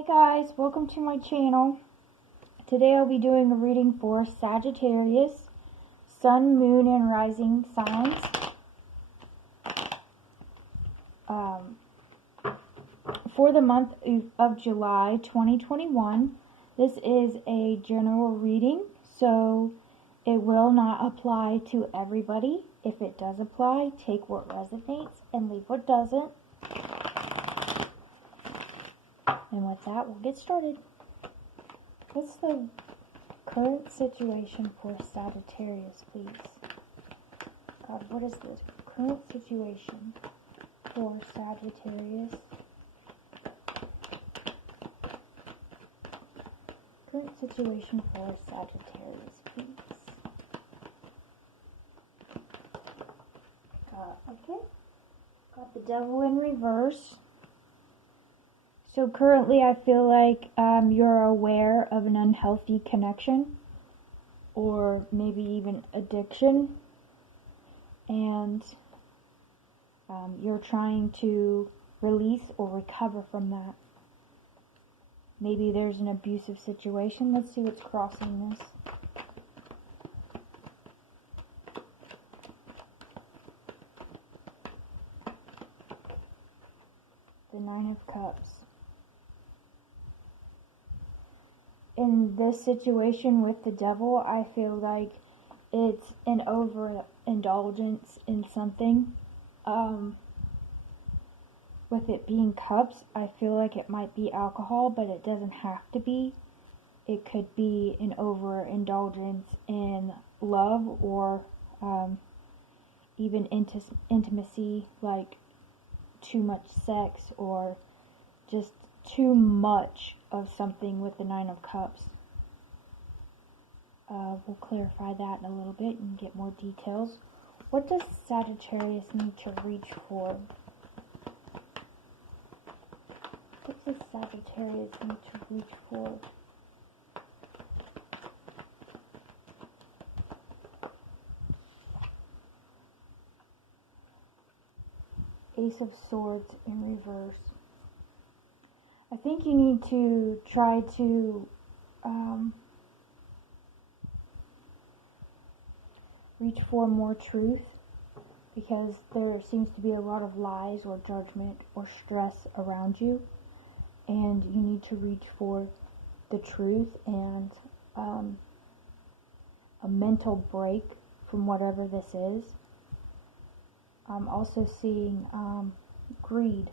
Hi guys, welcome to my channel. Today I'll be doing a reading for Sagittarius, Sun, Moon, and Rising signs. For the month of July 2021, this is a general reading, so it will not apply to everybody. If it does apply, take what resonates and leave what doesn't. And with that, we'll get started. What's the current situation for Sagittarius, please? God, what is the current situation for Sagittarius? Current situation for Sagittarius, please. Okay. Got the Devil in reverse. So currently I feel like you're aware of an unhealthy connection or maybe even addiction, and you're trying to release or recover from that. Maybe there's an abusive situation. Let's see what's crossing this. The Nine of Cups. In this situation with the Devil, I feel like it's an overindulgence in something. With it being cups, I feel like it might be alcohol, but it doesn't have to be. It could be an overindulgence in love or even intimacy, like too much sex or just too much of something with the Nine of Cups. We'll clarify that in a little bit and get more details. What does Sagittarius need to reach for? What does Sagittarius need to reach for? Ace of Swords in reverse. I think you need to try to reach for more truth, because there seems to be a lot of lies or judgment or stress around you, and you need to reach for the truth and a mental break from whatever this is. I'm also seeing greed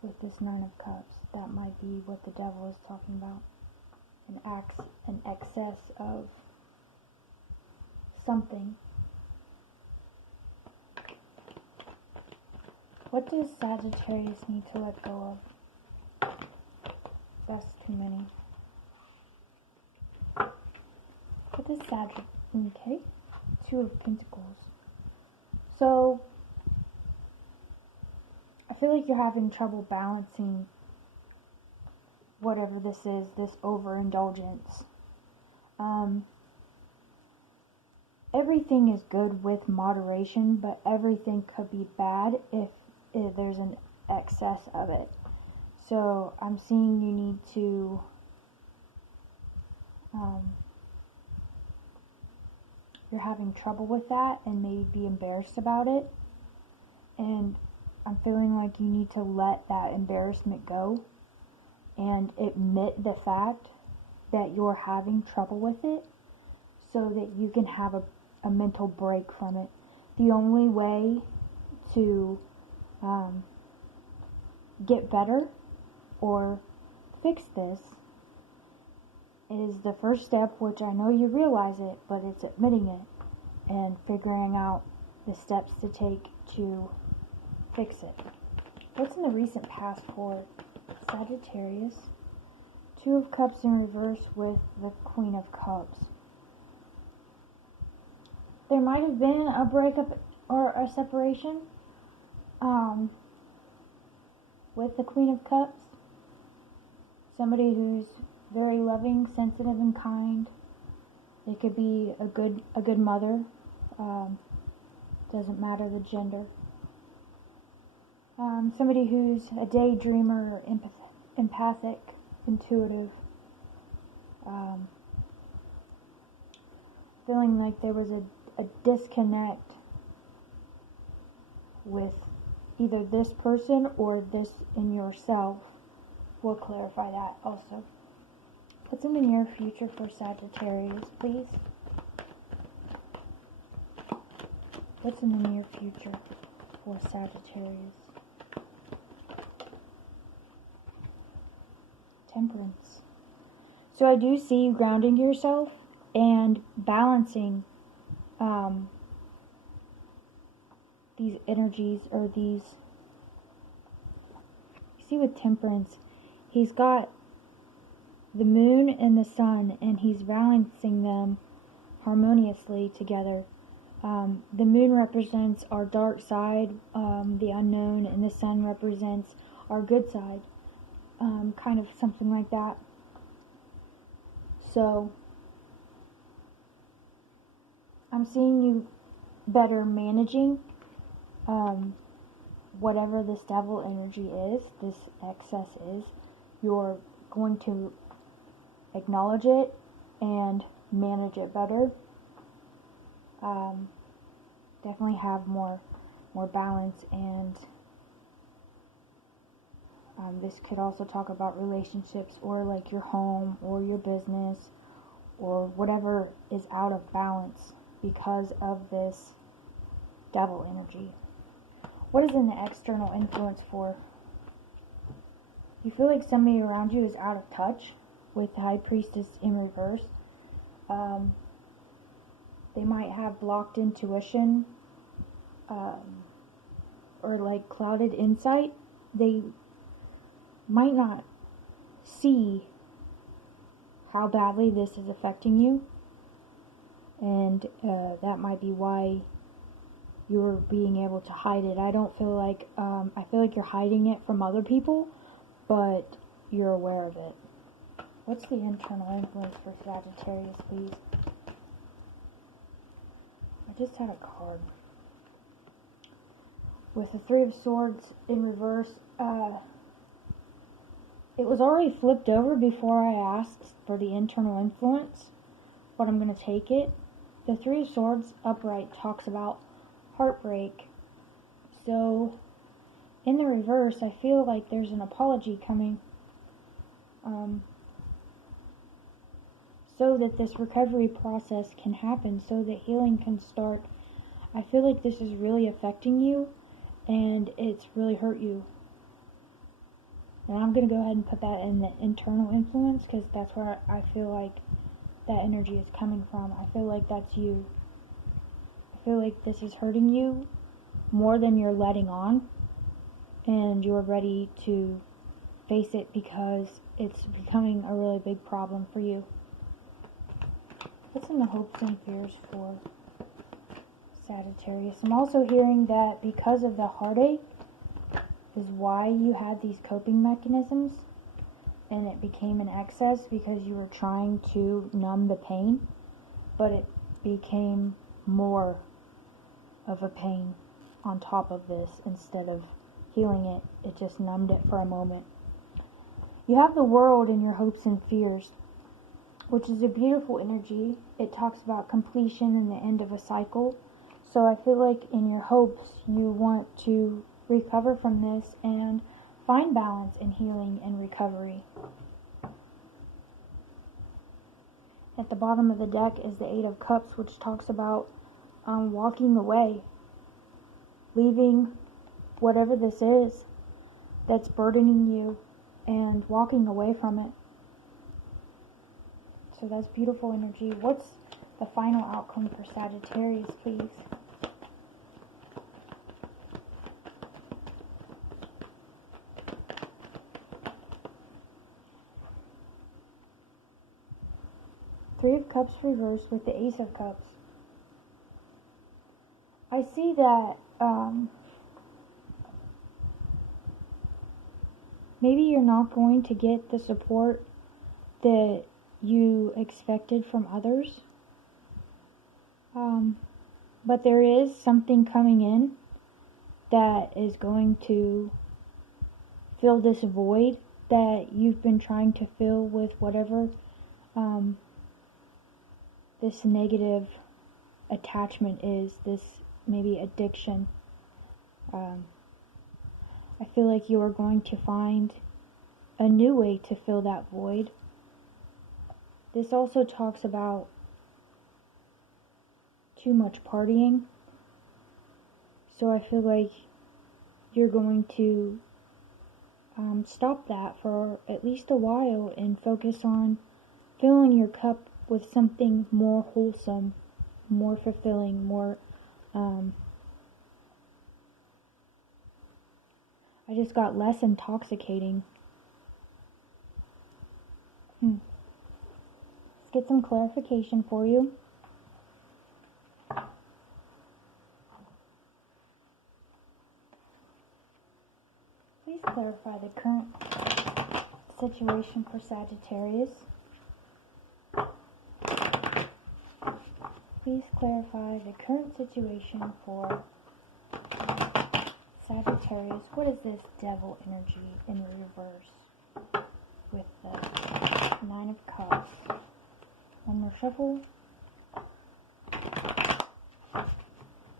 with this Nine of Cups. That might be what the Devil is talking about. An excess of something. What does Sagittarius need to let go of? That's too many. What does Sagittarius... Okay. Two of Pentacles. So, I feel like you're having trouble balancing whatever this is, this overindulgence. Everything is good with moderation, but everything could be bad if there's an excess of it. So I'm seeing you need to you're having trouble with that and maybe be embarrassed about it. And I'm feeling like you need to let that embarrassment go and admit the fact that you're having trouble with it so that you can have a mental break from it. The only way to get better or fix this is the first step, which I know you realize it, but it's admitting it and figuring out the steps to take to fix it. What's in the recent past for Sagittarius? Two of Cups in reverse with the Queen of Cups. There might have been a breakup or a separation with the Queen of Cups. Somebody who's very loving, sensitive, and kind. It could be a good mother. Doesn't matter the gender. Somebody who's a daydreamer, empathic, intuitive, feeling like there was a disconnect with either this person or this in yourself. We'll clarify that also. What's in the near future for Sagittarius, please? What's in the near future for Sagittarius? Temperance. So I do see you grounding yourself and balancing these energies, or these, you see with Temperance, he's got the moon and the sun, and he's balancing them harmoniously together. The moon represents our dark side, the unknown, and the sun represents our good side, kind of something like that. So I'm seeing you better managing whatever this devil energy is, this excess is. You're going to acknowledge it and manage it better. Definitely have more balance, and this could also talk about relationships, or like your home or your business, or whatever is out of balance because of this devil energy. What is in the external influence for? You feel like somebody around you is out of touch with the High Priestess in reverse. They might have blocked intuition, or like clouded insight. They might not see how badly this is affecting you, and that might be why you're being able to hide it. I don't feel like, I feel like you're hiding it from other people, but you're aware of it. What's the internal influence for Sagittarius, please? I just had a card with the Three of Swords in reverse. It was already flipped over before I asked for the internal influence, but I'm going to take it. The Three of Swords upright talks about heartbreak. So in the reverse, I feel like there's an apology coming, so that this recovery process can happen, so that healing can start. I feel like this is really affecting you, and it's really hurt you. And I'm going to go ahead and put that in the internal influence, because that's where I feel like that energy is coming from. I feel like that's you. I feel like this is hurting you more than you're letting on, and you're ready to face it because it's becoming a really big problem for you. What's in the hopes and fears for Sagittarius? I'm also hearing that because of the heartache is why you had these coping mechanisms, and it became an excess because you were trying to numb the pain, but it became more of a pain on top of this. Instead of healing it, it just numbed it for a moment. You have the World in your hopes and fears, which is a beautiful energy. It talks about completion and the end of a cycle. So I feel like in your hopes, you want to recover from this and find balance in healing and recovery. At the bottom of the deck is the Eight of Cups, which talks about walking away, leaving whatever this is that's burdening you, and walking away from it. So that's beautiful energy. What's the final outcome for Sagittarius, please? Three of Cups reversed with the Ace of Cups. I see that maybe you're not going to get the support that you expected from others. But there is something coming in that is going to fill this void that you've been trying to fill with whatever this negative attachment is, this maybe addiction. I feel like you are going to find a new way to fill that void. This also talks about too much partying. So I feel like you're going to stop that for at least a while and focus on filling your cup with something more wholesome, more fulfilling, more I just got less intoxicating. Let's get some clarification for you. Please clarify the current situation for Sagittarius. Please clarify the current situation for Sagittarius. What is this devil energy in reverse with the Nine of Cups? One more shuffle.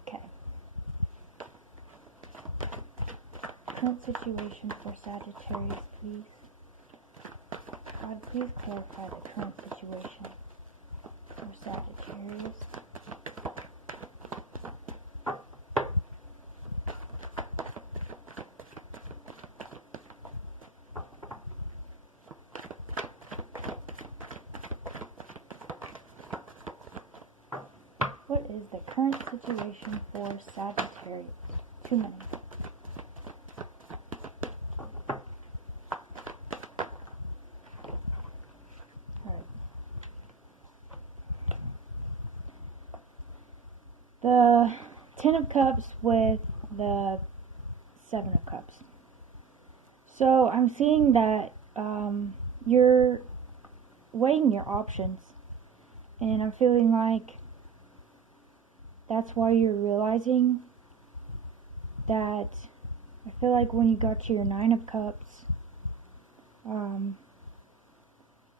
Okay. Current situation for Sagittarius, please. God, please clarify the current situation for Sagittarius. What is the current situation for Sagittarius? 2 minutes. Alright. The Ten of Cups with the Seven of Cups. So I'm seeing that you're weighing your options, and I'm feeling like that's why you're realizing that. I feel like when you got to your Nine of Cups,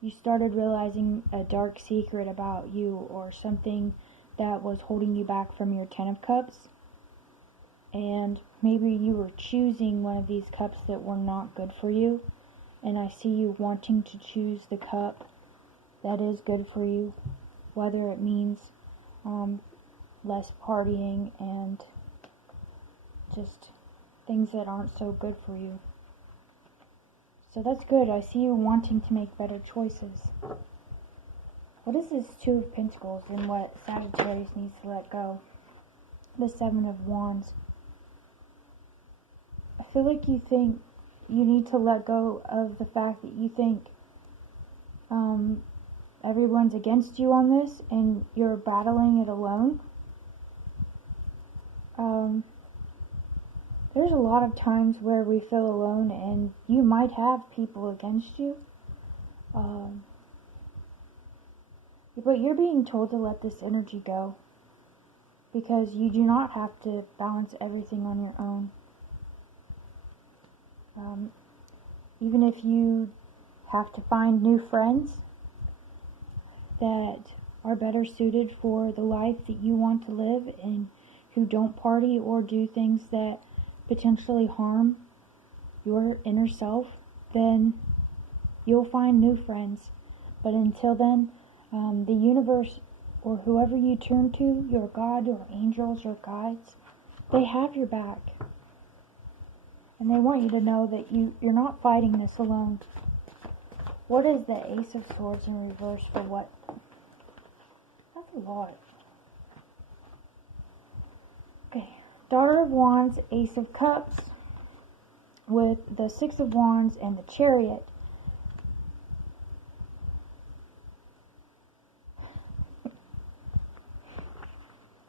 you started realizing a dark secret about you, or something that was holding you back from your Ten of Cups. And maybe you were choosing one of these cups that were not good for you. And I see you wanting to choose the cup that is good for you, whether it means less partying and just things that aren't so good for you. So that's good. I see you wanting to make better choices. What is this Two of Pentacles and what Sagittarius needs to let go? The Seven of Wands. I feel like you think you need to let go of the fact that you think everyone's against you on this and you're battling it alone. There's a lot of times where we feel alone, and you might have people against you. But you're being told to let this energy go, because you do not have to balance everything on your own. Even if you have to find new friends that are better suited for the life that you want to live, and who don't party or do things that potentially harm your inner self, then you'll find new friends. But until then, the universe, or whoever you turn to, your God, your angels, your guides, they have your back. And they want you to know that you're not fighting this alone. What is the Ace of Swords in reverse for what? That's a lot. Okay. Daughter of Wands, Ace of Cups, with the Six of Wands and the Chariot.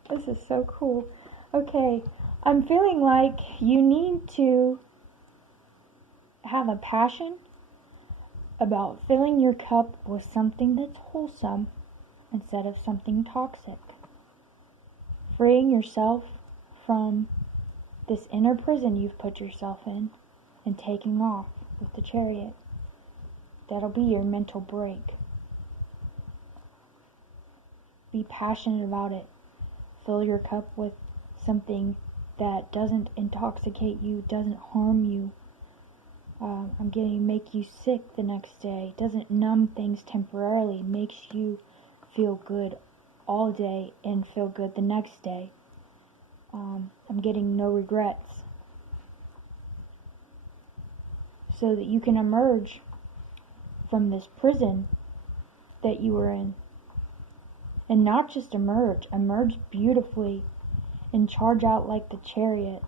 This is so cool. Okay, I'm feeling like you need to have a passion about filling your cup with something that's wholesome instead of something toxic. Freeing yourself from this inner prison you've put yourself in and taking off with the Chariot. That'll be your mental break. Be passionate about it. Fill your cup with something that doesn't intoxicate you, doesn't harm you. I'm getting make you sick the next day. Doesn't numb things temporarily. Makes you feel good all day and feel good the next day. I'm getting no regrets. So that you can emerge from this prison that you were in. And not just emerge beautifully and charge out like the Chariot.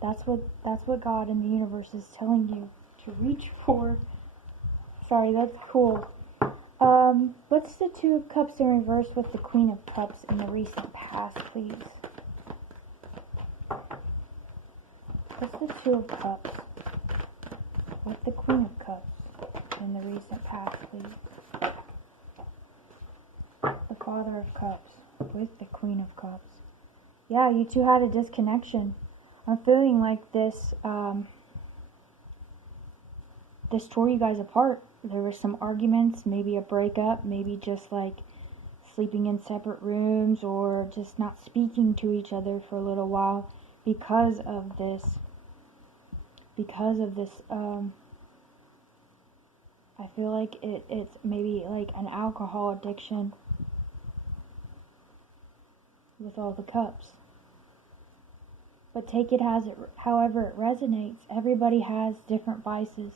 That's what God in the universe is telling you to reach for. Sorry, that's cool. What's the Two of Cups in reverse with the Queen of Cups in the recent past, please? What's the Two of Cups with the Queen of Cups in the recent past, please? The Father of Cups with the Queen of Cups. Yeah, you two had a disconnection. I'm feeling like this tore you guys apart. There were some arguments, maybe a breakup, maybe just like sleeping in separate rooms or just not speaking to each other for a little while because of this I feel like it's maybe like an alcohol addiction with all the cups. But take it as it, however it resonates. Everybody has different vices.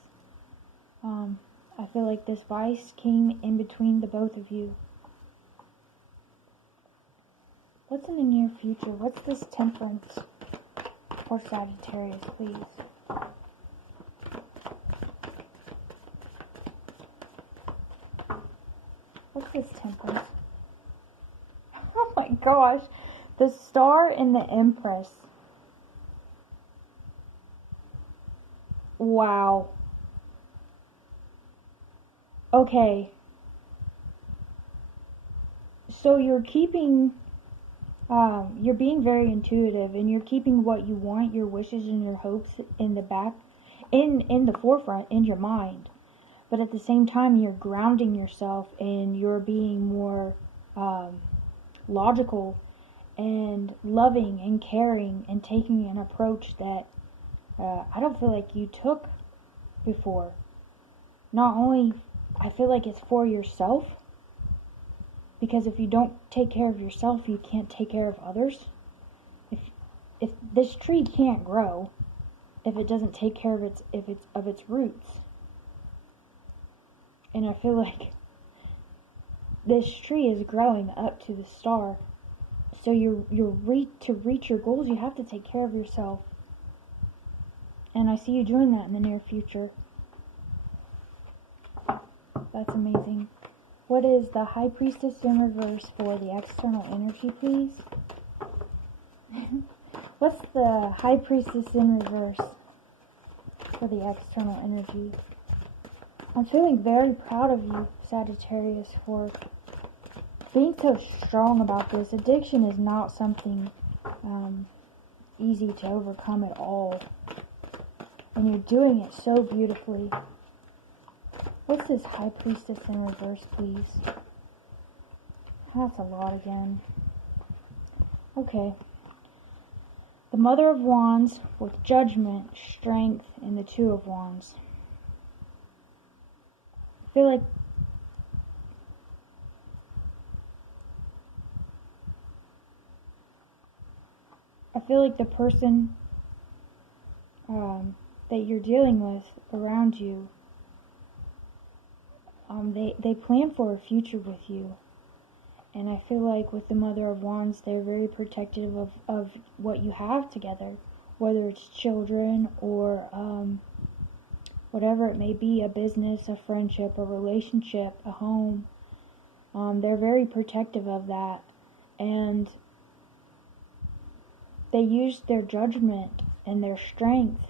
I feel like this vice came in between the both of you. What's in the near future? What's this Temperance for Sagittarius, please? What's this Temperance? Oh my gosh. The Star and the Empress. Wow. Okay. So you're keeping, you're being very intuitive and you're keeping what you want, your wishes and your hopes in the back, in the forefront, in your mind. But at the same time, you're grounding yourself and you're being more logical and loving and caring and taking an approach that I don't feel like you took before. Not only, I feel like it's for yourself, because if you don't take care of yourself, you can't take care of others. If this tree can't grow if it doesn't take care of its roots. And I feel like this tree is growing up to the star. So to reach your goals, you have to take care of yourself. And I see you doing that in the near future. That's amazing. What is the High Priestess in reverse for the external energy, please? What's the High Priestess in reverse for the external energy? I'm feeling very proud of you, Sagittarius, for being so strong about this. Addiction is not something easy to overcome at all. And you're doing it so beautifully. What's this High Priestess in reverse, please? That's a lot again. Okay. The Mother of Wands with Judgment, Strength, and the Two of Wands. I feel like the person that you're dealing with around you, they plan for a future with you. And I feel like with the Mother of Wands, they're very protective of what you have together, whether it's children or whatever it may be, a business, a friendship, a relationship, a home. They're very protective of that. And they use their judgment and their strength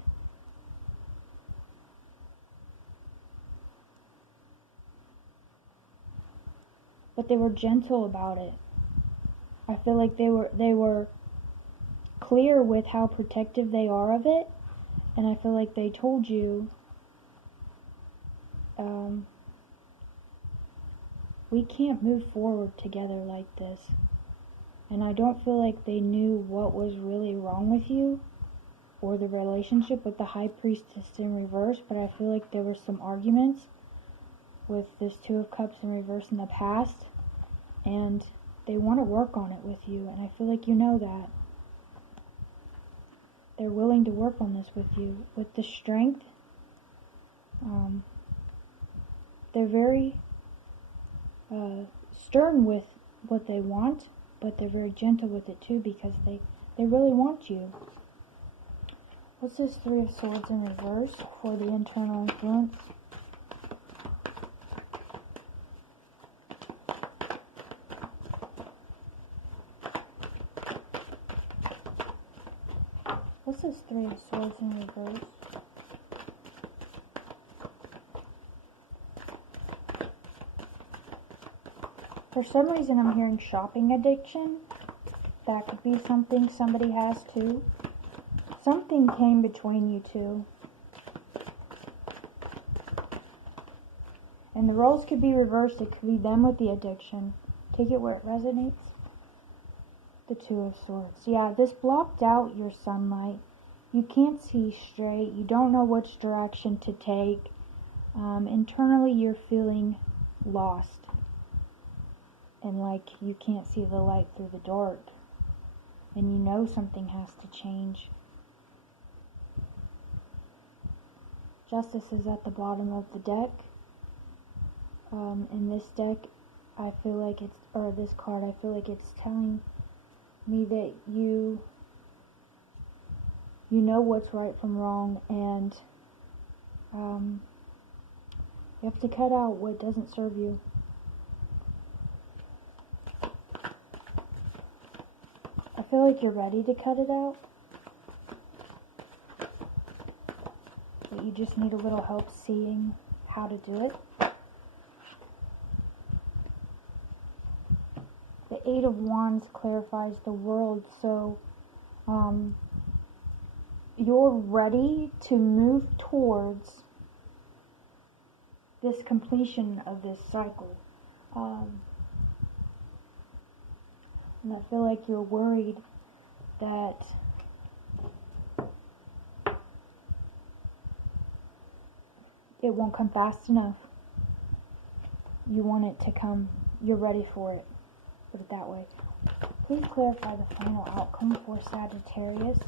but they were gentle about it. I feel like they were clear with how protective they are of it, and I feel like they told you, we can't move forward together like this. And I don't feel like they knew what was really wrong with you or the relationship with the High Priestess in reverse, but I feel like there were some arguments with this Two of Cups in reverse in the past, and they want to work on it with you, and I feel like you know that. They're willing to work on this with you. With the Strength, they're very stern with what they want, but they're very gentle with it too, because they really want you. What's this Three of Swords in reverse for the internal influence? What's this Three of Swords in reverse? For some reason I'm hearing shopping addiction. That could be something somebody has too. Something came between you two. And the roles could be reversed. It could be them with the addiction. Take it where it resonates. The Two of Swords. Yeah, this blocked out your sunlight. You can't see straight. You don't know which direction to take. Internally you're feeling lost. And like you can't see the light through the dark. And you know something has to change. Justice is at the bottom of the deck. In this deck, I feel like it's, or this card, I feel like it's telling me that you know what's right from wrong, and you have to cut out what doesn't serve you. I feel like you're ready to cut it out, but you just need a little help seeing how to do it. The Eight of Wands clarifies the world, so you're ready to move towards this completion of this cycle. And I feel like you're worried that it won't come fast enough. You want it to come, you're ready for it. Put it that way. Please clarify the final outcome for Sagittarius.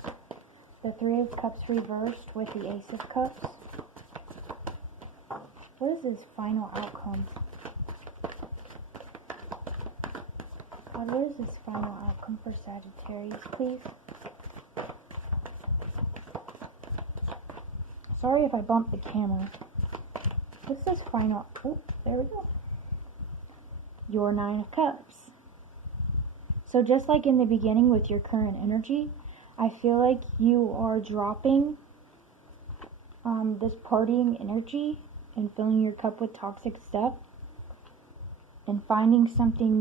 The Three of Cups reversed with the Ace of Cups. What is his final outcome? God, what is this final outcome for Sagittarius, please? Sorry if I bumped the camera. What's this final? Oh, there we go. Your Nine of Cups. So just like in the beginning with your current energy, I feel like you are dropping this partying energy and filling your cup with toxic stuff and finding something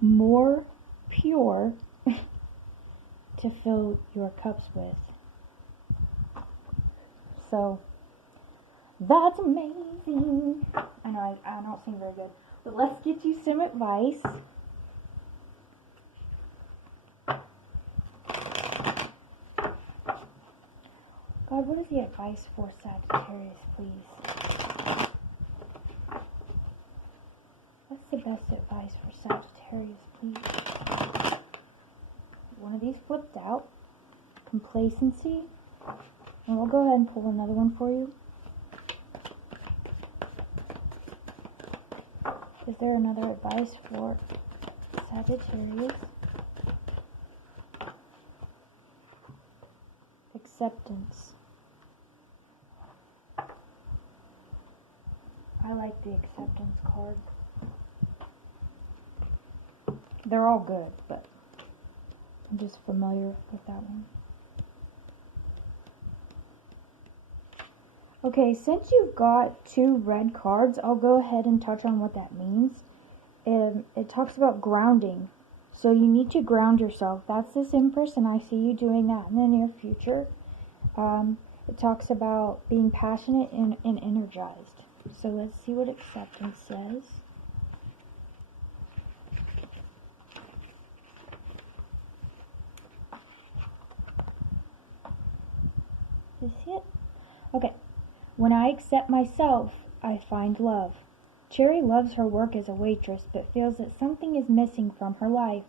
more pure to fill your cups with. So that's amazing. I know I don't sing very good, but let's get you some advice. God, what is the advice for Sagittarius, please? What's the best advice for Sagittarius, please? One of these flipped out. Complacency. And we'll go ahead and pull another one for you. Is there another advice for Sagittarius? Acceptance. I like the acceptance card. They're all good, but I'm just familiar with that one. Okay, since you've got two red cards, I'll go ahead and touch on what that means. It talks about grounding. So you need to ground yourself. That's this Empress, and I see you doing that in the near future. It talks about being passionate and energized. So let's see what acceptance says. Is this it? Okay. When I accept myself, I find love. Cherry loves her work as a waitress, but feels that something is missing from her life.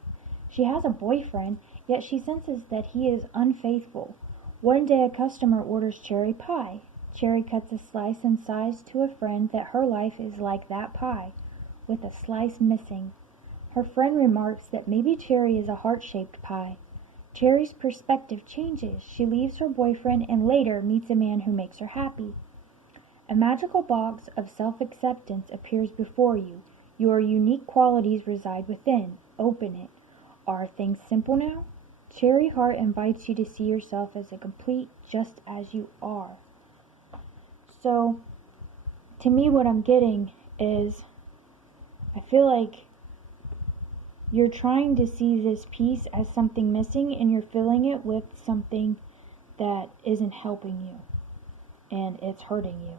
She has a boyfriend, yet she senses that he is unfaithful. One day a customer orders cherry pie. Cherry cuts a slice and sighs to a friend that her life is like that pie, with a slice missing. Her friend remarks that maybe Cherry is a heart-shaped pie. Cherry's perspective changes. She leaves her boyfriend and later meets a man who makes her happy. A magical box of self-acceptance appears before you. Your unique qualities reside within. Open it. Are things simple now? Cherry Heart invites you to see yourself as a complete just as you are. So, to me what I'm getting is, I feel like you're trying to see this piece as something missing and you're filling it with something that isn't helping you and it's hurting you.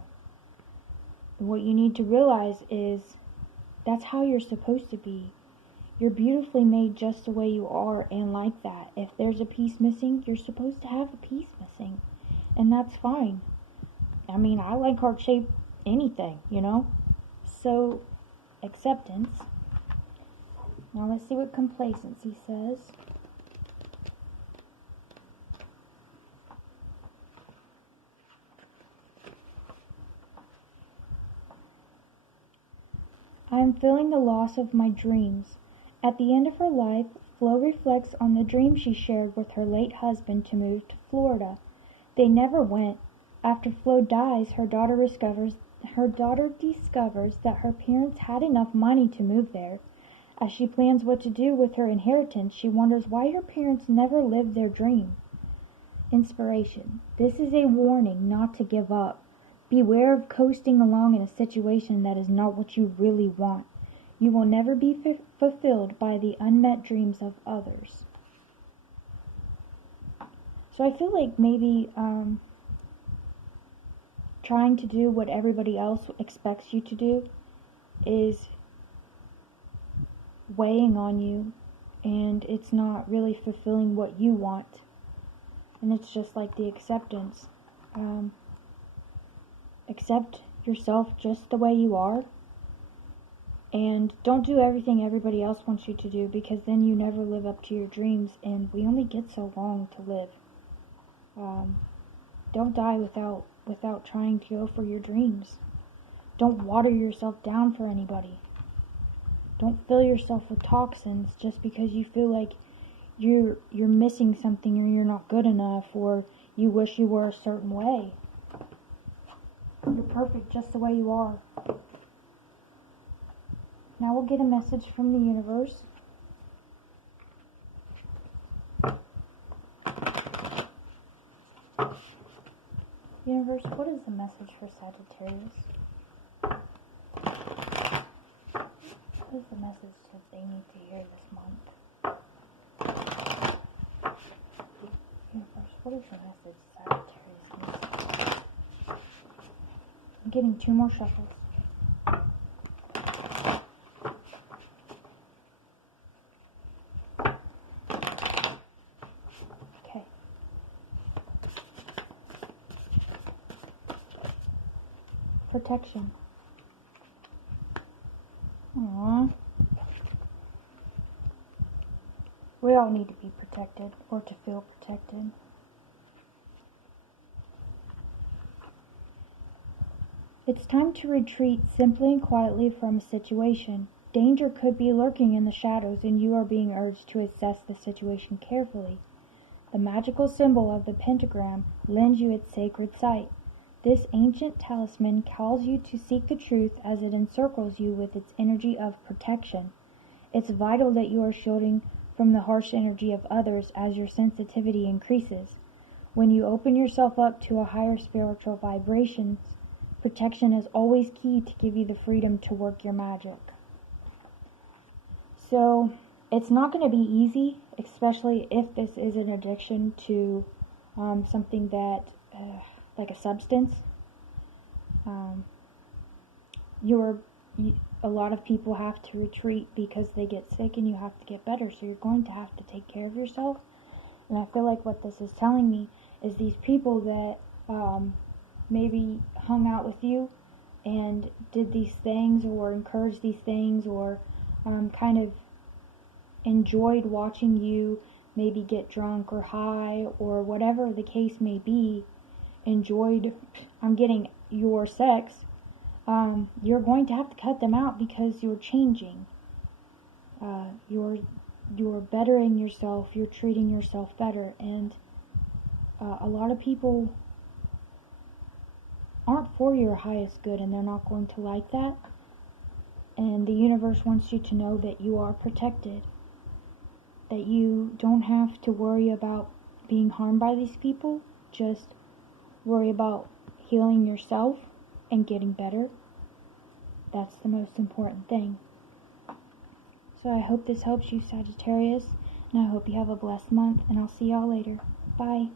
What you need to realize is that's how you're supposed to be. You're beautifully made just the way you are, and like that. If there's a piece missing, you're supposed to have a piece missing. And that's fine. I mean, I like heart-shaped anything, you know? So, acceptance. Now let's see what complacency says. I am feeling the loss of my dreams. At the end of her life, Flo reflects on the dream she shared with her late husband to move to Florida. They never went. After Flo dies, her daughter discovers that her parents had enough money to move there. As she plans what to do with her inheritance, she wonders why her parents never lived their dream. Inspiration. This is a warning not to give up. Beware of coasting along in a situation that is not what you really want. You will never be fulfilled by the unmet dreams of others. So I feel like maybe trying to do what everybody else expects you to do is weighing on you, and it's not really fulfilling what you want. And it's just like the acceptance. Accept yourself just the way you are. And don't do everything everybody else wants you to do, because then you never live up to your dreams, and we only get so long to live. Don't die without trying to go for your dreams. Don't water yourself down for anybody. Don't fill yourself with toxins just because you feel like you're missing something, or you're not good enough, or you wish you were a certain way. You're perfect just the way you are. Now we'll get a message from the universe. Universe, what is the message for Sagittarius? What is the message that they need to hear this month? Universe, what is the message Sagittarius needs? I'm getting 2 more shuffles. Okay. Protection. Aww. We all need to be protected, or to feel protected. It's time to retreat simply and quietly from a situation. Danger could be lurking in the shadows, and you are being urged to assess the situation carefully. The magical symbol of the pentagram lends you its sacred sight. This ancient talisman calls you to seek the truth as it encircles you with its energy of protection. It's vital that you are shielding from the harsh energy of others as your sensitivity increases. When you open yourself up to a higher spiritual vibrations, protection is always key to give you the freedom to work your magic. So, it's not going to be easy, especially if this is an addiction to something that, like a substance. A lot of people have to retreat because they get sick, and you have to get better, so you're going to have to take care of yourself. And I feel like what this is telling me is these people that maybe hung out with you and did these things or encouraged these things or kind of enjoyed watching you maybe get drunk or high or whatever the case may be, enjoyed getting your sex, you're going to have to cut them out because you're changing. You're bettering yourself, you're treating yourself better, and a lot of people aren't for your highest good, and they're not going to like that. And the universe wants you to know that you are protected, that you don't have to worry about being harmed by these people. Just worry about healing yourself and getting better. That's the most important thing. So I hope this helps you, Sagittarius, and I hope you have a blessed month, and I'll see y'all later. Bye.